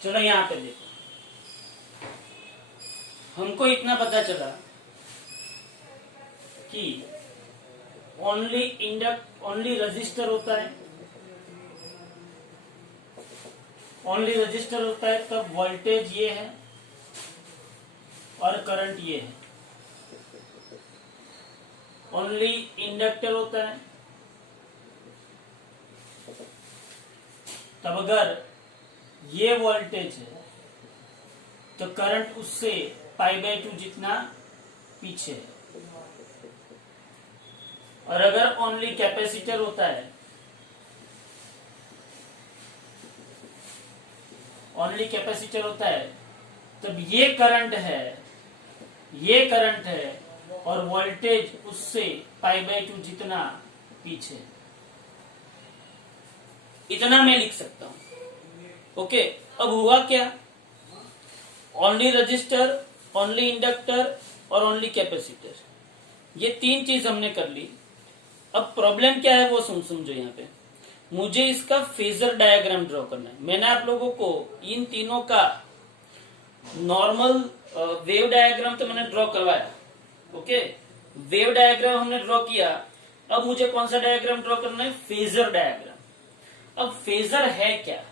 चलो यहां पे देखो, हमको इतना पता चला कि ओनली रजिस्टर होता है, ओनली रजिस्टर होता है तब वोल्टेज ये है और करंट ये है। ओनली इंडक्टर होता है तब अगर ये वोल्टेज है तो करंट उससे π/2 जितना पीछे है। और अगर ओनली कैपेसिटर होता है, ओनली कैपेसिटर होता है तब ये करंट है और वोल्टेज उससे π/2 जितना पीछे। इतना मैं लिख सकता हूं। ओके, अब हुआ क्या, ओनली रजिस्टर, ओनली इंडक्टर और ओनली कैपेसिटर, ये तीन चीज हमने कर ली। अब प्रॉब्लम क्या है वो समझो। यहाँ पे मुझे इसका फेजर डायग्राम ड्रॉ करना है। मैंने आप लोगों को इन तीनों का नॉर्मल वेव डायग्राम तो मैंने ड्रॉ करवाया। ओके, वेव डायग्राम हमने ड्रॉ किया। अब मुझे कौन सा डायग्राम ड्रॉ करना है, फेजर डायग्राम। अब फेजर है क्या,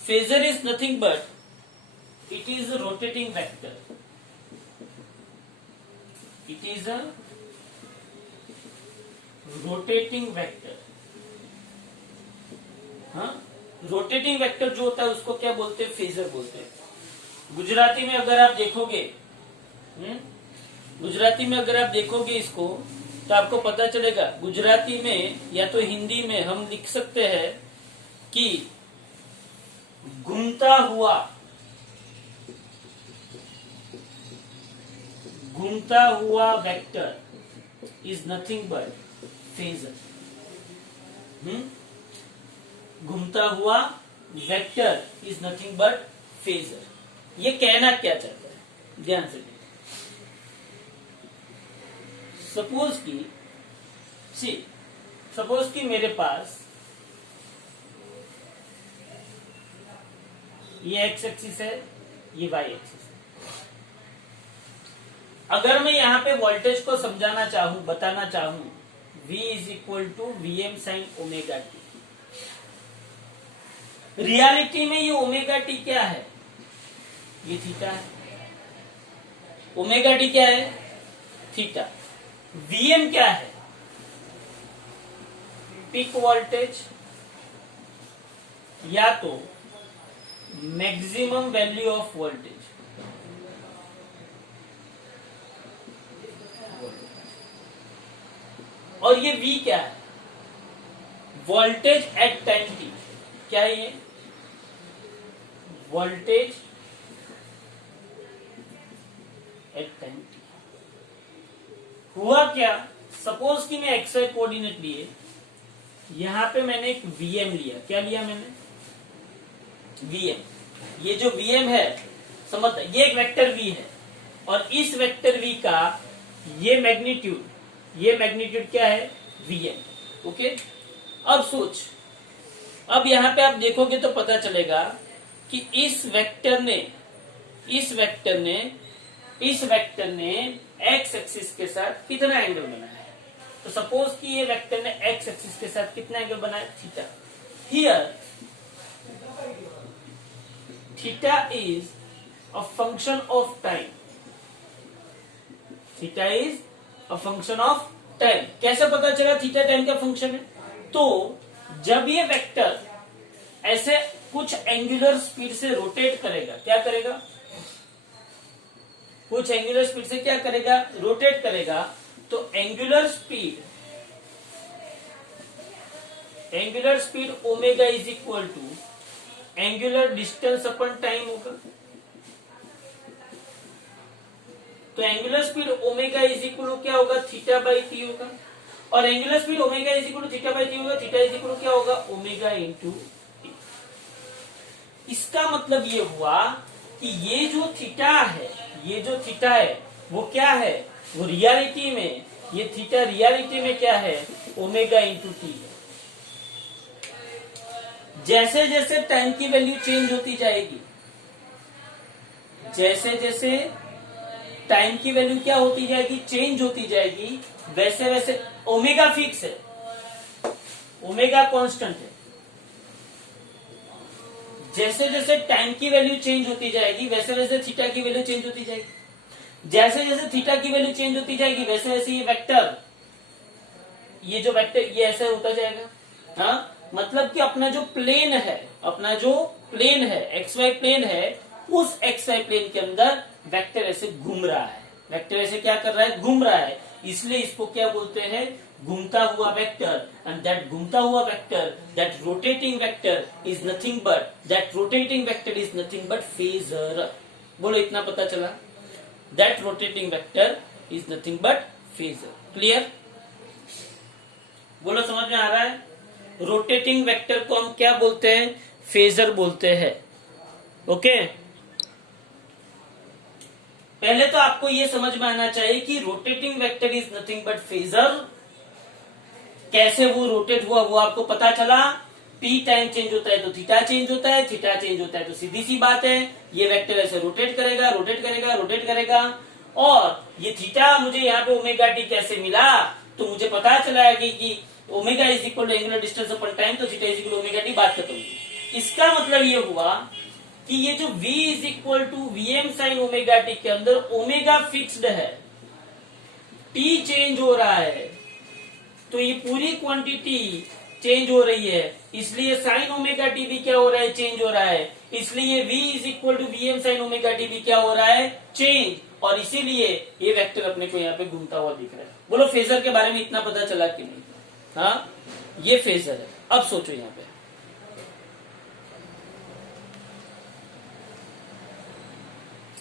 phasor is nothing but it is a rotating vector. It is a rotating vector. हाँ, रोटेटिंग वेक्टर जो होता है उसको क्या बोलते हैं, फेजर बोलते हैं। गुजराती में अगर आप देखोगे, गुजराती में अगर आप देखोगे इसको तो आपको पता चलेगा। गुजराती में या तो हिंदी में हम लिख सकते हैं कि घूमता हुआ vector is nothing but phasor. घूमता हुआ vector is nothing but phasor. ये कहना क्या चाहता है, ध्यान से देखिए। सपोज कि मेरे पास ये एक्स एक्सिस है, ये वाई एक्सिस है। अगर मैं यहां पे वोल्टेज को समझाना चाहूं, बताना चाहूं, V is equal to Vm sine omega T. Reality में ये ओमेगा टी क्या है, ये थीटा है। ओमेगा टी क्या है, थीटा। Vm क्या है, पीक वोल्टेज या तो मैक्सिमम वैल्यू ऑफ वोल्टेज। और ये V क्या है, वोल्टेज एट टाइम t। क्या है ये, वोल्टेज एट टाइम t। हुआ क्या, सपोज कि मैं एक्स वाई कोऑर्डिनेट लिए, यहां पे मैंने एक Vm लिया। क्या लिया मैंने, Vm। ये जो Vm है, समझ, ये एक वेक्टर V है और इस वेक्टर V का ये मैग्नीट्यूड क्या है, Vm। ओके, अब सोच, अब यहां पे आप देखोगे तो पता चलेगा कि इस वेक्टर ने एक्स एक्सिस के साथ कितना एंगल बनाया है। तो सपोज कि ये वेक्टर ने एक्स एक्सिस के साथ कितना एंगल बनाया, theta. Here theta is a function of time. Theta is a function of time. कैसे पता चला थीटा टाइम का फंक्शन है, तो जब ये वेक्टर ऐसे कुछ एंगुलर स्पीड से रोटेट करेगा, क्या करेगा, कुछ एंगुलर स्पीड से क्या करेगा, रोटेट करेगा, तो angular speed omega is equal to angular distance upon time होगा। तो angular speed omega is equal क्या होगा, थीटा बाई टी होगा। और angular speed omega is equal theta by T होगा। थीटा इज इक्वल क्या होगा, ओमेगा इंटू टी। इसका मतलब ये हुआ कि ये जो थीटा है वो क्या है, वो रियलिटी में, ये थीटा रियलिटी में क्या है, ओमेगा इंटू टी है। जैसे जैसे टाइम की वैल्यू चेंज होती जाएगी, जैसे जैसे टाइम की वैल्यू क्या होती जाएगी, चेंज होती जाएगी, वैसे वैसे ओमेगा फिक्स है, ओमेगा कांस्टेंट है। जैसे जैसे टाइम की वैल्यू चेंज होती जाएगी, वैसे वैसे थीटा की वैल्यू चेंज होती जाएगी। जैसे जैसे थीटा की वैल्यू चेंज होती जाएगी, वैसे वैसे ये वेक्टर, ये जो वेक्टर ये ऐसे होता जाएगा। हाँ, मतलब कि अपना जो प्लेन है, अपना जो प्लेन है, एक्स वाई प्लेन है, उस एक्स वाई प्लेन के अंदर वेक्टर ऐसे घूम रहा है। वेक्टर ऐसे क्या कर रहा है, घूम रहा है। इसलिए इसको क्या बोलते हैं, घूमता हुआ वेक्टर। एंड दैट घूमता हुआ vector, that rotating vector is nothing but, that rotating vector is nothing but phasor. बोलो इतना पता चला, that rotating vector is nothing but phasor. Clear? बोलो समझ में आ रहा है? रोटेटिंग वेक्टर को हम क्या बोलते हैं, फेजर बोलते हैं। ओके, पहले तो आपको यह समझ में आना चाहिए कि rotating vector is nothing but phasor. कैसे वो रोटेट हुआ वो आपको पता चला। पी टाइम चेंज होता है तो थीटा चेंज होता है, थीटा चेंज होता है तो सीधी सी बात है ये वेक्टर ऐसे रोटेट करेगा, रोटेट करेगा, रोटेट करेगा। और ये थीटा मुझे यहाँ पे ओमेगा टी कैसे मिला, तो मुझे पता चला है कि omega is equal to angular distance upon time, तो theta is equal to omega t, बात खत्म। इसका मतलब ये हुआ कि ये जो v is equal to V M sine omega T के अंदर ओमेगा फिक्स्ड है, t चेंज हो रहा है, तो ये पूरी क्वांटिटी चेंज हो रही है, इसलिए साइन ओमेगा टी भी क्या हो रहा है, चेंज हो रहा है। इसलिए v is equal to V M sine omega T भी क्या हो रहा है, चेंज। और इसीलिए ये वेक्टर अपने को यहाँ पे घूमता हुआ दिख रहा है। बोलो फेजर के बारे में इतना पता चला कि नहीं? हाँ, ये फेजर है। अब सोचो यहाँ पे,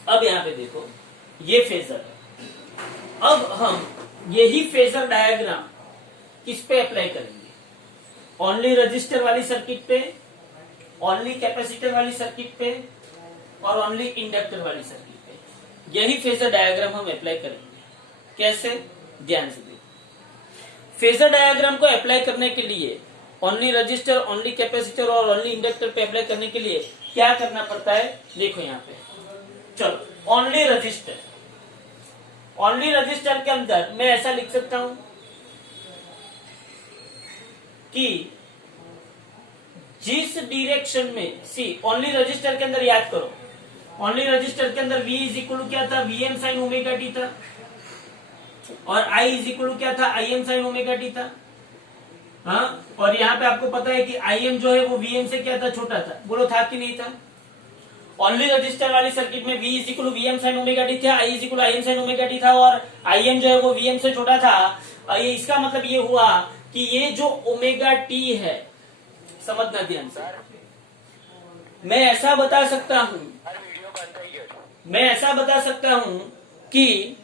अब यहाँ पे देखो ये फेजर है। अब हम यही फेजर डायग्राम किस पे अप्लाई करेंगे, ओनली रजिस्टर वाली सर्किट पे, ओनली कैपेसिटर वाली सर्किट पे और ओनली इंडक्टर वाली सर्किट पे। यही फेजर डायग्राम हम अप्लाई करेंगे। कैसे, ध्यान से देखो। फेजर डायग्राम को अप्लाई करने के लिए ओनली रजिस्टर, ओनली कैपेसिटर और ओनली इंडक्टर पे अप्लाई करने के लिए क्या करना पड़ता है, देखो यहाँ पे। चलो, ओनली रजिस्टर, ओनली रजिस्टर के अंदर मैं ऐसा लिख सकता हूं कि जिस डायरेक्शन में, सी ओनली रजिस्टर के अंदर याद करो, ओनली रजिस्टर के अंदर V इज इक्वल क्या था, V M sine omega T था, और I इज इक्वल क्या था, I M sine omega T था। हाँ, और यहाँ पे आपको पता है कि आई एम जो है वो वी एम से क्या था, छोटा था। बोलो था कि नहीं था? ओनली रजिस्टर वाली सर्किट में V is equal V M sine omega T था, I is equal I M sine omega T था, और आई एम जो है वो वी एम से छोटा था। ये इसका मतलब ये हुआ कि ये जो ओमेगा टी है, समझना ध्यान से, मैं ऐसा बता सकता हूं, मैं ऐसा बता सकता हूं कि,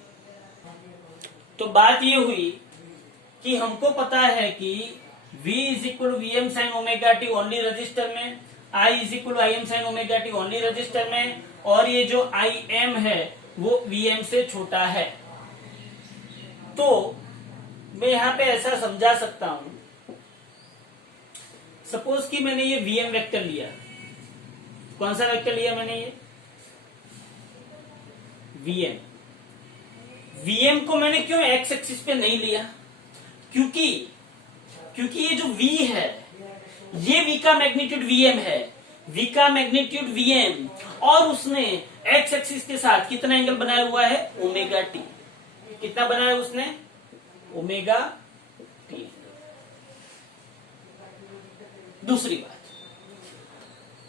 तो बात ये हुई कि हमको पता है कि V is equal V M sine omega T only resistor में, I is equal I M sine omega T only resistor में, और ये जो आई एम है वो वी एम से छोटा है। तो मैं यहां पे ऐसा समझा सकता हूं, सपोज कि मैंने ये वी एम वेक्टर लिया। कौन सा वेक्टर लिया मैंने, ये वी एम। वीएम को मैंने क्यों एक्स एक्सिस पे नहीं लिया, क्योंकि ये जो V है, ये V का मैग्नीट्यूड Vm है, V का मैग्नीट्यूड Vm, और उसने एक्स एक्सिस के साथ कितना एंगल बनाया हुआ है, ओमेगा टी। कितना बनाया उसने, ओमेगा टी। दूसरी बात,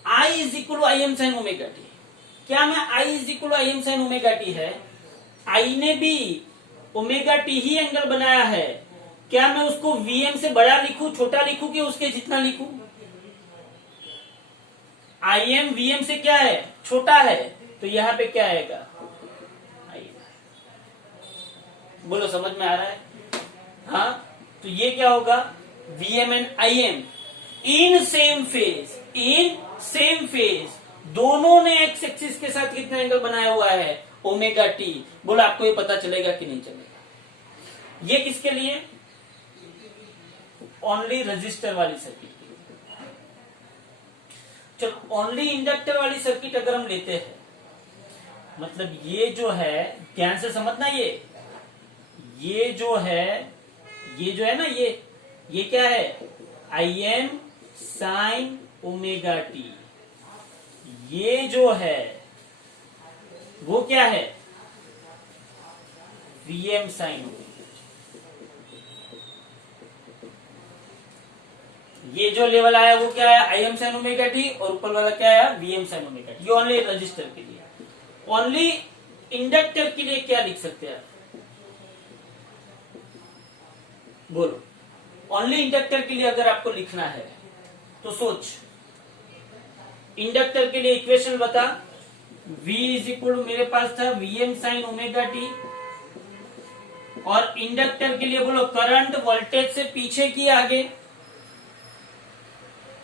I is equal I M sine omega T. क्या मैं I is equal I M sine omega T है, I ने भी ओमेगा टी ही एंगल बनाया है, क्या मैं उसको Vm से बड़ा लिखूं, छोटा लिखूं, कि उसके जितना लिखूं? Im Vm से क्या है, छोटा है, तो यहां पे क्या आएगा, बोलो समझ में आ रहा है? हाँ, तो ये क्या होगा, Vm and Im in same phase, in same phase, दोनों ने एक्स एक्सिस के साथ कितना एंगल बनाया हुआ है, ओमेगा टी। बोलो आपको ये पता चलेगा कि नहीं चलेगा? ये किसके लिए, ओनली रजिस्टर वाली सर्किट के लिए। चलो ओनली इंडक्टर वाली सर्किट अगर हम लेते हैं, मतलब ये जो है, ध्यान से समझना, ये जो है ना, ये क्या है, I M sine omega T. ये जो है वो क्या है, वीएम साइन ओमेगा। ये जो लेवल आया वो क्या है, I M sine omega T, और ऊपर वाला क्या आया, वीएम साइन ओमेगा टी। ये ओनली रजिस्टर के लिए। ओनली इंडक्टर के लिए क्या लिख सकते हैं आप, बोलो। ओनली इंडक्टर के लिए अगर आपको लिखना है तो सोच, इंडक्टर के लिए इक्वेशन बता। V इज इक्वल, मेरे पास था Vm साइन ओमेगा टी, और इंडक्टर के लिए बोलो करंट वोल्टेज से पीछे की आगे।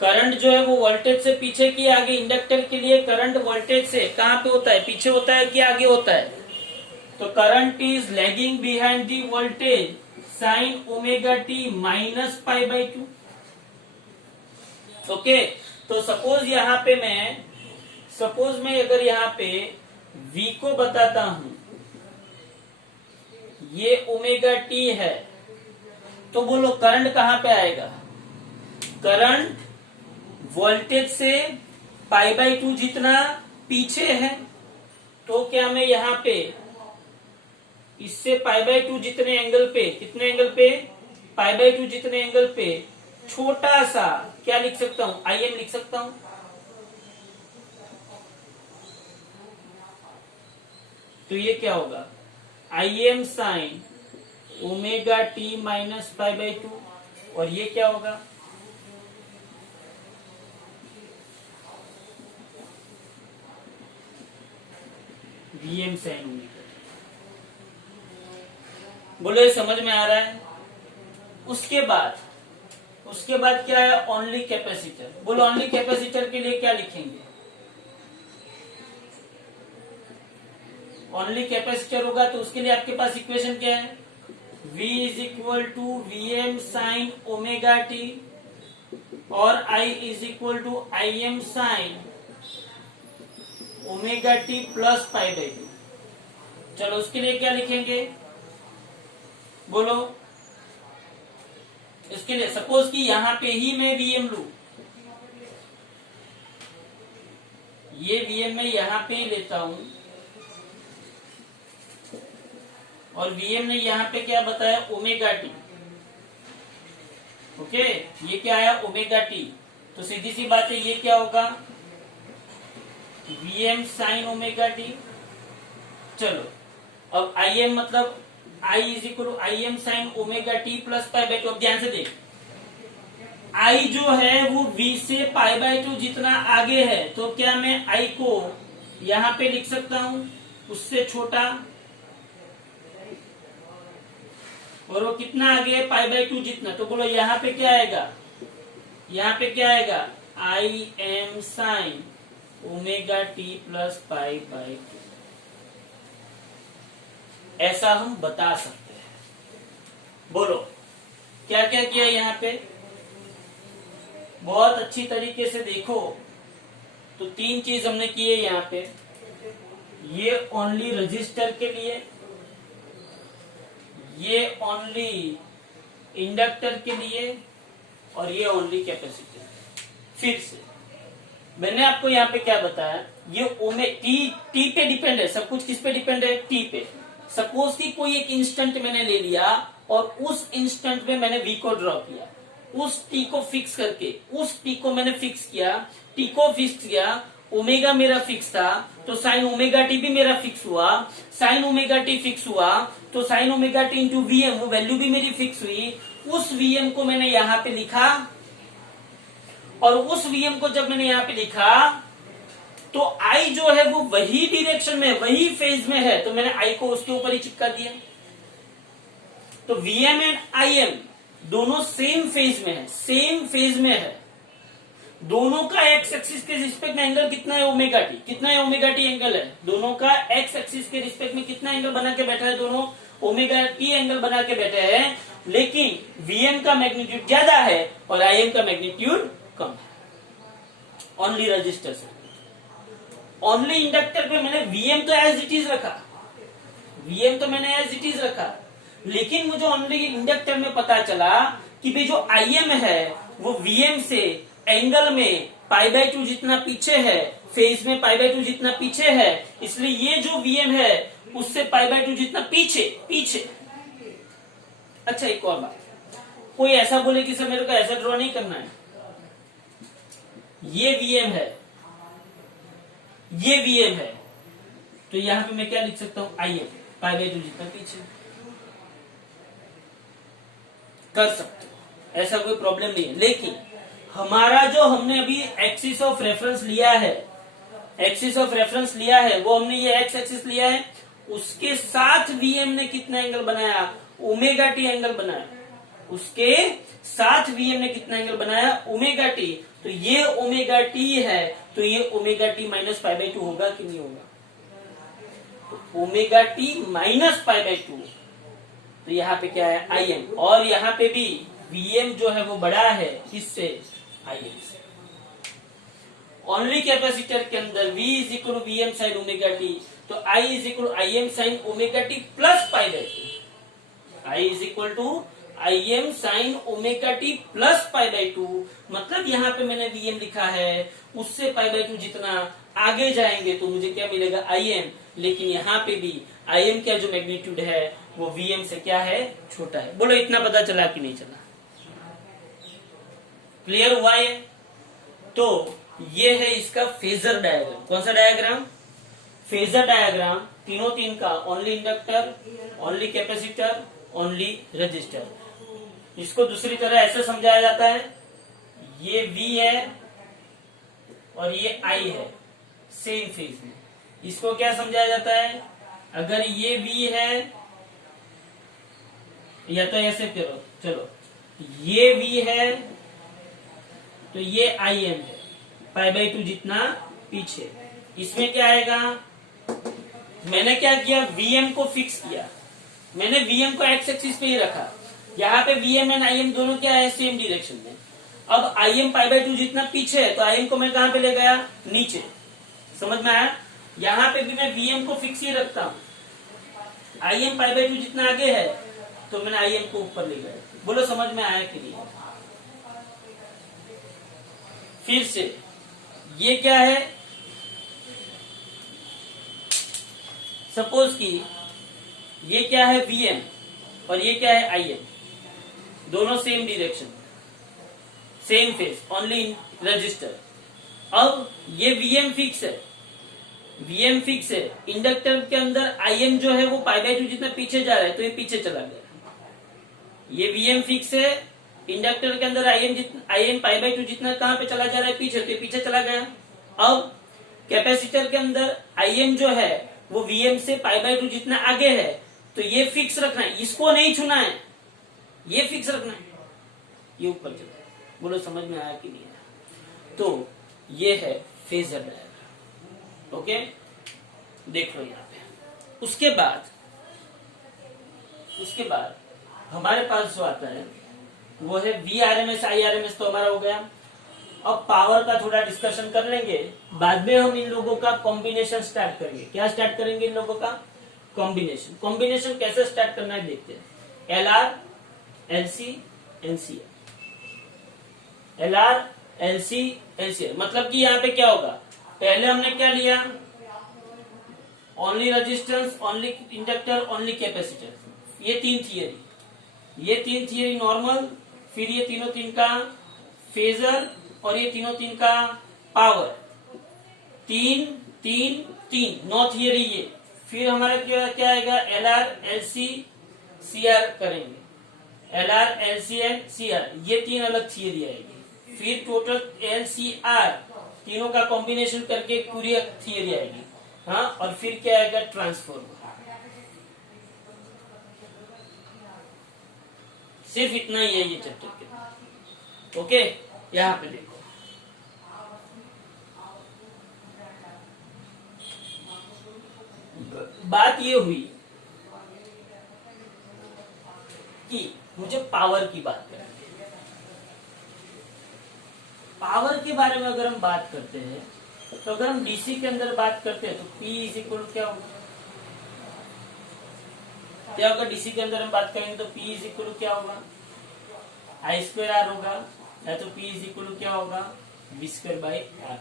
करंट जो है वो वोल्टेज से पीछे की आगे। इंडक्टर के लिए करंट वोल्टेज से कहां पे होता है, पीछे होता है कि आगे होता है। तो current is lagging behind the voltage sign omega T minus pi by 2। Okay, तो सपोज मैं अगर यहाँ पे V को बताता हूं, ये ओमेगा टी है, तो बोलो करंट कहां पे आएगा, करंट वोल्टेज से पाई बाई 2 जितना पीछे है। तो क्या मैं यहाँ पे इससे पाई बाई 2 जितने एंगल पे, कितने एंगल पे, पाई बाई 2 जितने एंगल पे छोटा सा क्या लिख सकता हूं, आई एम लिख सकता हूं। तो ये क्या होगा, I M sine omega T minus pi by 2, और ये क्या होगा, वीएम साइन ओमेगा। बोलो ये समझ में आ रहा है। उसके बाद क्या है, ओनली कैपेसिटर। बोलो ओनली कैपेसिटर के लिए क्या लिखेंगे, ओनली कैपेसिटर होगा तो उसके लिए आपके पास इक्वेशन क्या है, V is equal to V M sine omega T, और I is equal to I M sine omega T plus pi by 2। चलो उसके लिए क्या लिखेंगे, बोलो। इसके लिए सपोज कि यहां पे ही मैं Vm लू, ये Vm मैं यहां पे ही लेता हूं, और Vm ने यहां पे क्या बताया, ओमेगा टी। ओके, ये क्या आया, ओमेगा टी। तो सीधी सी बात है, ये क्या होगा, Vm साइन ओमेगा टी। चलो अब Im मतलब I is equal to I M sine omega T plus pi by 2। अब ध्यान से देख, I जो है वो V से पाई बाई 2 जितना आगे है, तो क्या मैं I को यहां पे लिख सकता हूं उससे छोटा, और वो कितना आगे है, पाई बाई 2 जितना। तो बोलो यहाँ पे क्या आएगा, यहाँ पे क्या आएगा, आई M sine omega T plus pi by 2। ऐसा हम बता सकते हैं। बोलो क्या क्या किया यहाँ पे, बहुत अच्छी तरीके से देखो। तो 3 चीज हमने की है यहाँ पे, ये ओनली रजिस्टर के लिए, ये ओनली इंडक्टर के लिए, और ये ओनली कैपेसिटर। फिर से मैंने आपको यहाँ पे क्या बताया, ये टी पे डिपेंड है सब कुछ। किस पे डिपेंड है, टी पे। सपोज कि कोई एक इंस्टेंट मैंने ले लिया, और उस इंस्टेंट में मैंने V को ड्रॉ किया, उस टी को फिक्स करके, उस टी को मैंने फिक्स किया, टी को फिक्स किया, ओमेगा मेरा फिक्स था, तो साइन ओमेगा टी भी मेरा फिक्स हुआ। साइन ओमेगा टी फिक्स हुआ तो sign omega T into VM, वो वैल्यू भी मेरी फिक्स हुई। उस वीएम को मैंने यहां पे लिखा, और उस वीएम को जब मैंने यहां पे लिखा तो आई जो है वो वही डायरेक्शन में, वही फेज में है, तो मैंने आई को उसके ऊपर ही चिपका दिया। तो वीएम एंड आईएम दोनों सेम फेज में है, सेम फेज में है। दोनों का एक्स एक्सिस के रिस्पेक्ट में एंगल कितना है, ओमेगा टी। कितना है, ओमेगा टी एंगल है। दोनों का एक्स एक्सिस के रिस्पेक्ट में कितना एंगल बना के बैठा है दोनों, ओमेगा टी एंगल बना के बैठे हैं, लेकिन वीएम का मैग्नीट्यूड ज्यादा है और आईएम का मैग्नीट्यूड कम है। ओनली रजिस्टर से, ओनली इंडक्टर पे मैंने वीएम तो एज इट इज रखा, वीएम तो मैंने एज इट इज रखा, लेकिन मुझे ओनली इंडक्टर में पता चला कि भाई जो आईएम है वो वीएम से एंगल में π/2 जितना पीछे है, फेज में π/2 जितना पीछे है, इसलिए ये जो वीएम है उससे π/2 जितना पीछे पीछे। अच्छा एक और बात, कोई ऐसा बोले कि सर मेरे को ऐसा ड्रॉ नहीं करना है, ये वीएम है, ये वीएम है, तो यहां पे मैं क्या लिख सकता हूं, आईएम π/2 जितना पीछे कर सकते हो, ऐसा कोई प्रॉब्लम नहीं है। लेकिन हमारा जो हमने अभी एक्सिस ऑफ रेफरेंस लिया है, एक्सिस ऑफ रेफरेंस लिया है, वो हमने ये एक्स एक्सिस लिया है, उसके साथ वीएम ने कितना एंगल बनाया, ओमेगा टी एंगल बनाया, उसके साथ वीएम ने कितना एंगल बनाया, ओमेगा टी। तो ये ओमेगा टी है, तो ये ओमेगा टी माइनस π/2 होगा कि नहीं होगा, तो ओमेगा टी माइनस π/2, तो यहाँ पे क्या है, आईएम, और यहाँ पे भी वीएम जो है वो बड़ा है किससे, आईएम से। ओनली कैपेसिटर के अंदर V is equal to VM sine omega t, तो I is equal to IM sine omega T plus π/2, I is equal to IM sine omega T plus π/2, मतलब यहाँ पे मैंने वीएम लिखा है, उससे π/2 जितना आगे जाएंगे तो मुझे क्या मिलेगा, आईएम, लेकिन यहाँ पे भी आईएम का जो मैग्नीट्यूड है वो वीएम से क्या है, छोटा है। बोलो इतना पता चला कि नहीं चला, क्लियर हुआ है? तो ये है इसका फेजर डायग्राम। कौन सा डायग्राम, फेजर डायग्राम, तीनों तीन का, only inductor, only capacitor, only register. इसको दूसरी तरह ऐसे समझाया जाता है, ये V है और ये I है सेम फेज में, इसको क्या समझाया जाता है, अगर ये V है, या तो ऐसे करो, चलो ये V है तो ये IM है, π/2 जितना पीछे, इसमें क्या आएगा, मैंने क्या किया, VM को फिक्स किया, मैंने VM को एक्स एक्सिस पे ही रखा, यहाँ पे VM एंड IM दोनों क्या है, सेम डायरेक्शन में। अब IM π/2 जितना पीछे है तो IM को मैं कहां पे ले गया, नीचे, समझ में आया? यहाँ पे भी मैं VM को फिक्स ही रखता हूँ, IM π/2 जितना आगे है तो मैंने IM को ऊपर ले गया। बोलो समझ में आया कि नहीं? फिर से ये क्या है, सपोज कि ये क्या है, VM, और ये क्या है, IM, दोनों same direction, same phase, only register. अब ये VM फिक्स है, VM फिक्स है, इंडक्टर के अंदर IM जो है वो π/2 जितना पीछे जा रहा है तो ये पीछे चला गया। ये VM फिक्स है, इंडक्टर के अंदर IM π/2 जितना कहां पे चला जा रहा है, पीछे, तो ये पीछे चला गया। अब कैपेसिटर के अंदर IM जो है वो VM से π/2 जितना आगे है, तो ये फिक्स रखना है, इसको नहीं छूना है, ये फिक्स रखना है, ये ऊपर चला है। बोलो समझ में आया कि नहीं आया? तो ये है फेजर डायग्राम, ओके, देख लो यहाँ पे। उसके बाद हमारे पास जो आता है वो है VRMS IRMS, तो हमारा हो गया। अब पावर का थोड़ा डिस्कशन कर लेंगे, बाद में हम इन लोगों का कॉम्बिनेशन स्टार्ट करेंगे। क्या स्टार्ट करेंगे, इन लोगों का कॉम्बिनेशन। कॉम्बिनेशन कैसे स्टार्ट करना है देखते हैं। LR LC NCR, LR LC NCR, मतलब कि यहाँ पे क्या होगा, पहले हमने क्या लिया, only resistance, only inductor, only capacitor, ये तीन थियरी नॉर्मल, फिर ये तीनों तीन का फेजर, और ये तीनों तीन का पावर, तीन 9 थियरी ये। फिर हमारा क्या आएगा, LR LC CR करेंगे, LR LC एंड CR, ये 3 अलग थियरी आएगी। फिर टोटल LCR, तीनों का कॉम्बिनेशन करके पूरी थियरी आएगी, हाँ। और फिर क्या आएगा, ट्रांसफॉर्मर। सिर्फ इतना ही है ये चैप्टर के, ओके। यहाँ पे देखो, बात ये हुई की मुझे पावर की बात करनी है। पावर के बारे में अगर हम बात करते हैं तो अगर हम डीसी के अंदर बात करते हैं तो P इज इक्वल क्या होगा, क्या होगा? डीसी के अंदर हम बात करेंगे तो P इज इक्वल क्या होगा, आई स्क्वायर आर होगा, या तो P इज इक्वल क्या होगा, B square by R.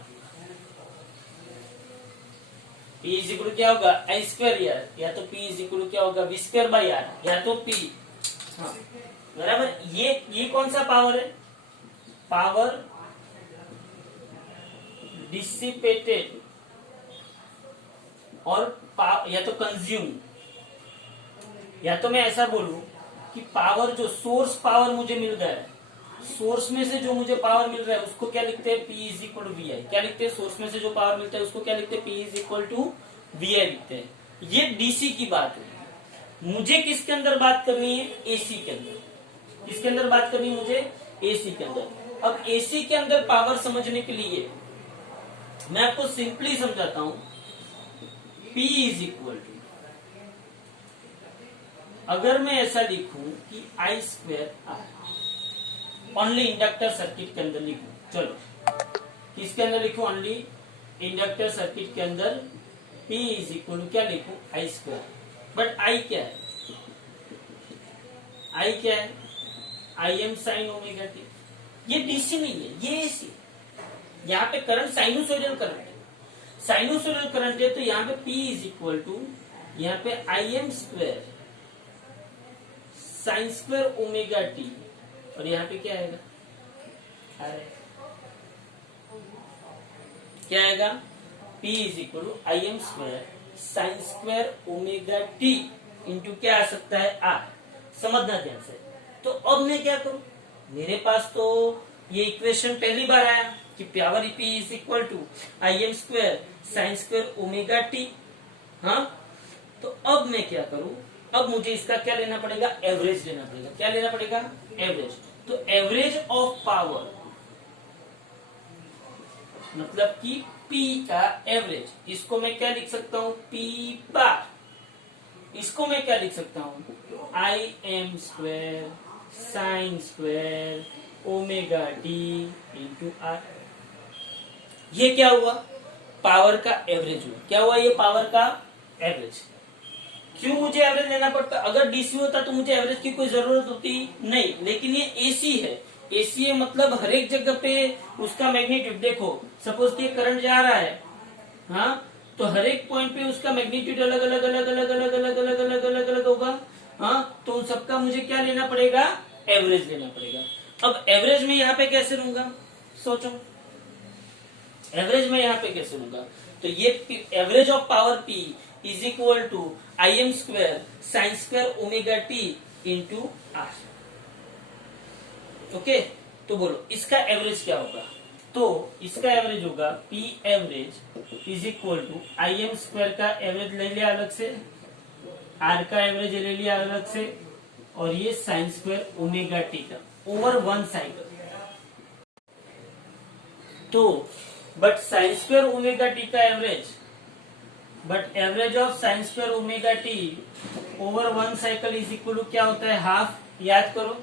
P is equal क्या होगा, आई स्क्वायर आर, या तो P इज इक्वल क्या होगा, बी स्क्वायर बाई आर, या तो P। हाँ बराबर। ये कौन सा पावर है, पावर डिसिपेटेड और या तो कंज्यूम, या तो मैं ऐसा बोलूं कि पावर जो सोर्स पावर मुझे मिल रहा है, सोर्स में से जो मुझे पावर मिल रहा है उसको क्या लिखते हैं, P is equal to V I. क्या लिखते हैं, सोर्स में से जो पावर मिलता है उसको क्या लिखते हैं, P is equal to V I लिखते हैं। ये डीसी की बात हुई। मुझे किसके अंदर बात करनी है, एसी के अंदर। किसके अंदर बात करनी है मुझे, एसी के अंदर। अब एसी के अंदर पावर समझने के लिए मैं आपको सिंपली समझाता हूं। P इज इक्वल टू, अगर मैं ऐसा लिखूं कि I square R, only inductor circuit के अंदर लिखूं, चलो किसके अंदर लिखूं, ओनली इंडक्टर सर्किट के अंदर P इज इक्वल क्या लिखूं, आई स्क्वायर। बट आई क्या है, आई क्या है, I M sine omega T. ये डीसी नहीं है, ये एसी। यहाँ पे करंट साइनोसोइडल करंट है, साइनोसोइडल करंट है, तो यहाँ पे P इज इक्वल टू, यहाँ पे I M square sine square omega T, और यहाँ पे क्या आएगा, क्या आएगा, P is equal to I M square sine square omega T into क्या आ सकता है, आर। समझना ध्यान से। तो अब मैं क्या करूं, मेरे पास तो ये इक्वेशन पहली बार आया कि power P is equal to I M square sine square omega T. हाँ, तो अब मैं क्या करूं, अब मुझे इसका क्या लेना पड़ेगा, एवरेज लेना पड़ेगा। क्या लेना पड़ेगा, एवरेज। तो एवरेज ऑफ पावर मतलब कि P का एवरेज, इसको मैं क्या लिख सकता हूं, P बार। इसको मैं क्या लिख सकता हूं, I M square sine square omega T into R. ये क्या हुआ, पावर का एवरेज हुआ। क्या हुआ, ये पावर का एवरेज। क्यों मुझे एवरेज लेना पड़ता, अगर डीसी होता तो मुझे एवरेज की कोई जरूरत होती नहीं, लेकिन ये एसी है। एसी है मतलब हर एक जगह पे उसका मैग्नीट्यूड देखो, सपोज कि करंट जा रहा है, हाँ, तो हर एक पॉइंट पे उसका मैग्नीट्यूड अलग अलग अलग अलग अलग अलग अलग अलग अलग अलग होगा। हाँ, तो उन सबका मुझे क्या लेना पड़ेगा, एवरेज लेना पड़ेगा। अब एवरेज में यहाँ पे कैसे लूंगा, सोचो, एवरेज में यहाँ पे कैसे लूंगा, तो ये average of power P is equal to I M square sine square omega T into R. Okay, तो बोलो इसका एवरेज क्या होगा, तो इसका एवरेज होगा P average is equal to I M square का एवरेज ले लिया अलग से, आर का एवरेज ले लिया अलग से, और ये साइन स्क्वायर ओमेगा टी का ओवर वन साइकिल। तो but sine square omega T का average, but average of sine square omega t over one cycle is equal to क्या होता है, हाफ। याद करो,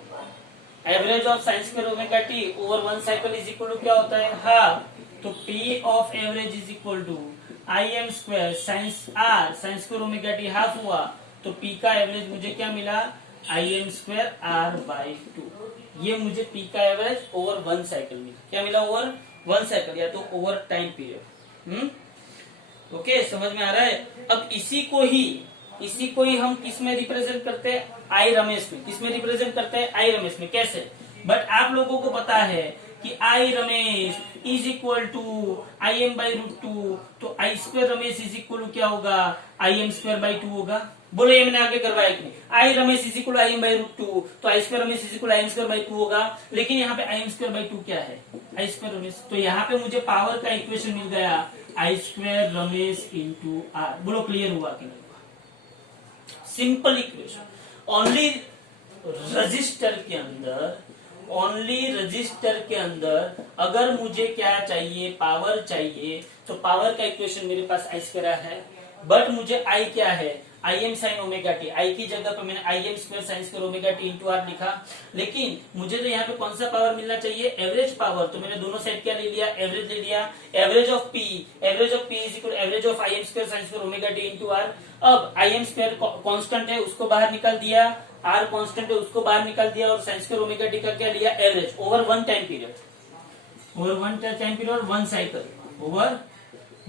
average of sine square omega t over one cycle is equal to क्या होता है, half. तो P of average is equal to I M square sine R sine square omega T half हुआ, तो P का average मुझे क्या मिला, I M square R by two. ये मुझे P का एवरेज ओवर वन साइकिल मिला। क्या मिला, ओवर वन साइकिल, या तो ओवर टाइम पीरियड। ओके, समझ में आ रहा है। अब इसी को ही हम किस में रिप्रेजेंट करते हैं, आई रमेश में। किस में रिप्रेजेंट करते हैं, आई रमेश में। कैसे, बट आप लोगों को पता है कि I RMS is equal to I M by root two, तो I square RMS is equal to क्या होगा, I M square by two होगा। बोलो ये मैंने आगे करवाया कि नहीं, I RMS is equal I M by root two, तो I square RMS is equal I M square by two होगा। लेकिन यहाँ पे I M square by two क्या है, आई स्क्वायर रमेश। तो यहाँ पे मुझे पावर का इक्वेशन मिल गया, I square Ramesh into R. बोलो क्लियर हुआ कि नहीं हुआ, सिंपल इक्वेशन। ओनली रजिस्टर के अंदर अगर मुझे क्या चाहिए, पावर चाहिए, तो पावर का इक्वेशन मेरे पास आई स्क्वायर है। बट मुझे आई क्या है, I M sine omega t, I की जगह पे मैंने I M square sine square omega T into R लिखा। लेकिन मुझे तो यहाँ पे कौन सा पावर मिलना चाहिए, एवरेज पावर। तो मैंने दोनों साइड क्या ले लिया, एवरेज ले लिया। Average of P is equal average of I M square sine square omega T into R. अब आई एम स्क्वायर कॉन्स्टेंट है, उसको बाहर निकाल दिया, आर कॉन्स्टेंट है, उसको बाहर निकाल दिया, और साइन स्क्वायर ओमेगा टी का क्या लिया, average over one time period, over one time period, one cycle, over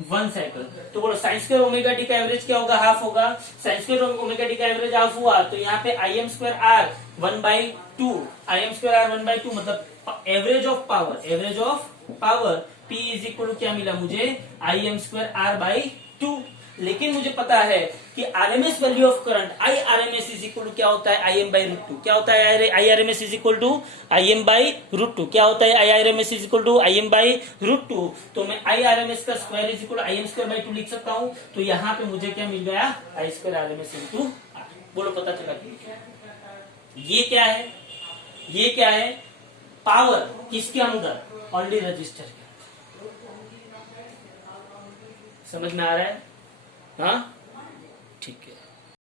one cycle. तो बोलो साइन स्क्वायर ओमेगा टी का एवरेज क्या होगा, हाफ होगा। साइन स्क्वायर ओमेगा टी का एवरेज हाफ हुआ, तो यहाँ पे I M square R 1/2, I M square R 1/2 मतलब average of power, average of power P is equal क्या मिला मुझे, I M square R by 2। लेकिन मुझे पता है कि RMS value of current I R M S is equal to क्या होता है, I M by root two. क्या होता है I R M S is equal to I M by root two. क्या होता है I R M S is equal to I M by root two. तो मैं आई आर एम एस का square is equal I M square by 2 लिख सकता हूँ। तो यहाँ पे मुझे क्या मिल गया, I square R M S into R. बोलो पता चला ये क्या है, ये क्या है, पावर किसके अंदर, ओनली रजिस्टर के। समझ में आ रहा है, हाँ ठीक है।